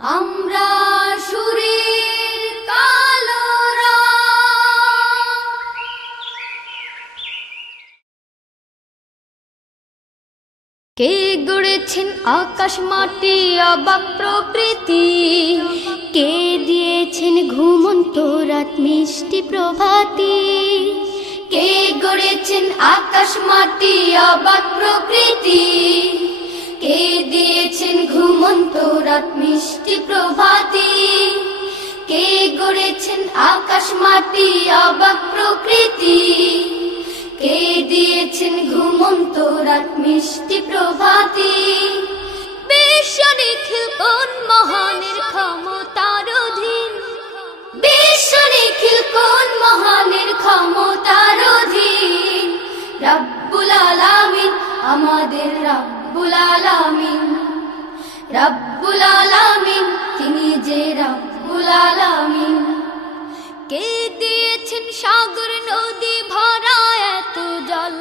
আমরা সুরের কালোরা। কে গড়েছেন আকাশ মাটি অবাক প্রকৃতি, কে দিয়েছেন ঘুমন্ত রাত মিষ্টি প্রভাতি। কে গড়েছেন আকাশ মাটি অবাক প্রকৃতি, কে দিয়েছেন ঘুমন্ত রাত মিষ্টি প্রভাতি। কে গড়েছেন আকাশ মাটি অবাক প্রকৃতি, কে দিয়েছেন ঘুমন্ত রাত মিষ্টি প্রভাতি। বিশ্ব নিখিল কোন মহানের ক্ষমতার অধীন, বিশ্ব নিখিল কোন মহানের ক্ষমতার অধীন। রব্বুল আলামিন আমাদের রব্বুল আলামিন, রব্বুল আলামিন তিনি যে রব্বুল আলামিন। কে দিয়েছেন সাগর নদী ভরা এত জল,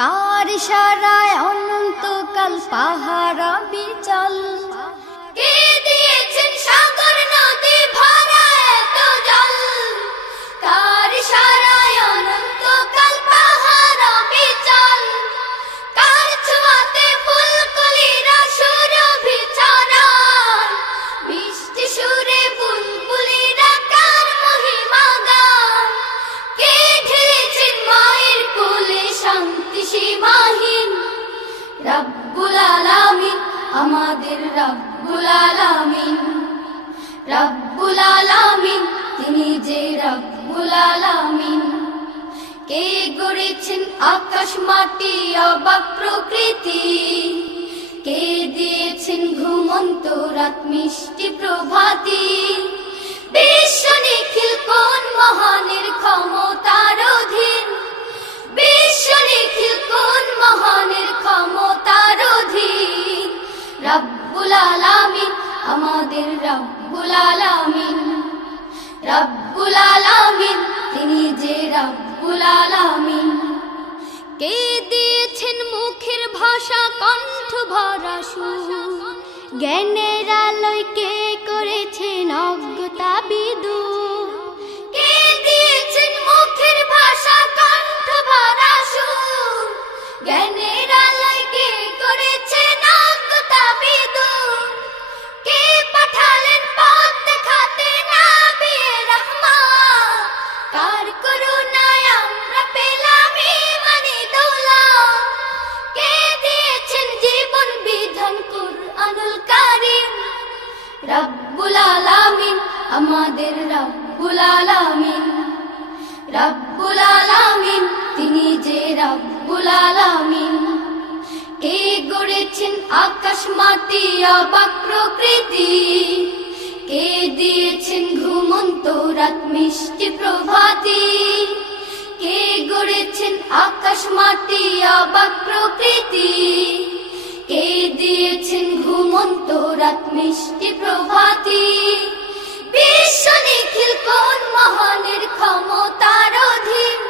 কার ইশারায় অনন্তকাল পাহাড় বিচল। কে দিয়েছেন সাগর নদী ভরা এত জল, কার ইশারায় অনন্তকাল পাহাড় বিচল। কার ছোঁয়াতে ফুলকলিরা সুরভি ছড়ায়, মিষ্টি সুরে বুলবুলিরা কার মহিমা গায়। কে ঢেলেছেন মায়ের কোলে শান্তি সীমাহীন, রব্বুল আলামিন আমাদের রব্বুল আলামিন, রব্বুল আলামিন তিনি যে রব্বুল আলামিন। কে গড়েছেন আকাশ মাটি অবাক প্রকৃতি, কে দিয়েছেন ঘুমন্ত রাত মিষ্টি প্রভাতি। বিশ্ব নিখিল কোন মহানের ক্ষমতার অধীন, বিশ্ব নিখিল কোন মহানের ক্ষমতার অধীন। রব্বুল আলামিন আমাদের রব্বুল আলামিন, রব্বুল আলামিন তিনি যে রব্বুল আলামিন। কে দিয়েছেন মুখের ভাষা কণ্ঠ ভরা সুর, জ্ঞানের আলোয় কে করেছেন অজ্ঞতা বিদূর। কে দিয়েছেন মুখের ভাষা কণ্ঠ ভরা সুর, জ্ঞানের আলোয় কে করেছেন অজ্ঞতা বিদূর। কে পাঠালেন পথ দেখাতে নবিয়ে রহমত, কার করুণায় আমরা পেলাম ঈমানি দৌলত। কে দিয়েছেন জীবন বিধান কুরআনুল কারীম, রব্বুল আলামিন আমাদের রব্বুল আলামিন, রব্বুল আলামিন তিনি যে রব্বুল আলামিন। কে গড়েছেন আকাশ মাটি অবাক প্রকৃতি, কে দিয়েছেন ঘুমন্ত রাত মিষ্টি প্রভাতি। কে গড়েছেন আকাশ মাটি অবাক প্রকৃতি, কে দিয়েছেন ঘুমন্ত রাত মিষ্টি প্রভাতি। বিশ্ব নিখিল কোন মহানের ক্ষমতার অধীন,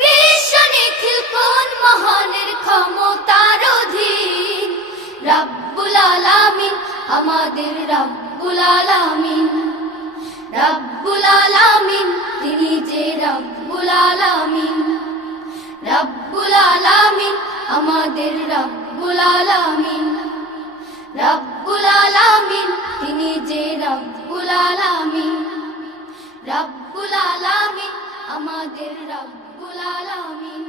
বিশ্ব নিখিল কোন মহানের ক্ষমতার অধীন। রব্বুল আলামিন আমাদের রব্বুল আলামিন, রব্বুল আলামিন তিনি যে রব্বুল আলামিন, রব্বুল আলামিন আমাদের রব্বুল আলামিন, রব্বুল আলামিন তিনি যে রব্বুল আলামিন, রব্বুল আলামিন আমাদের রব্বুল আলামিন।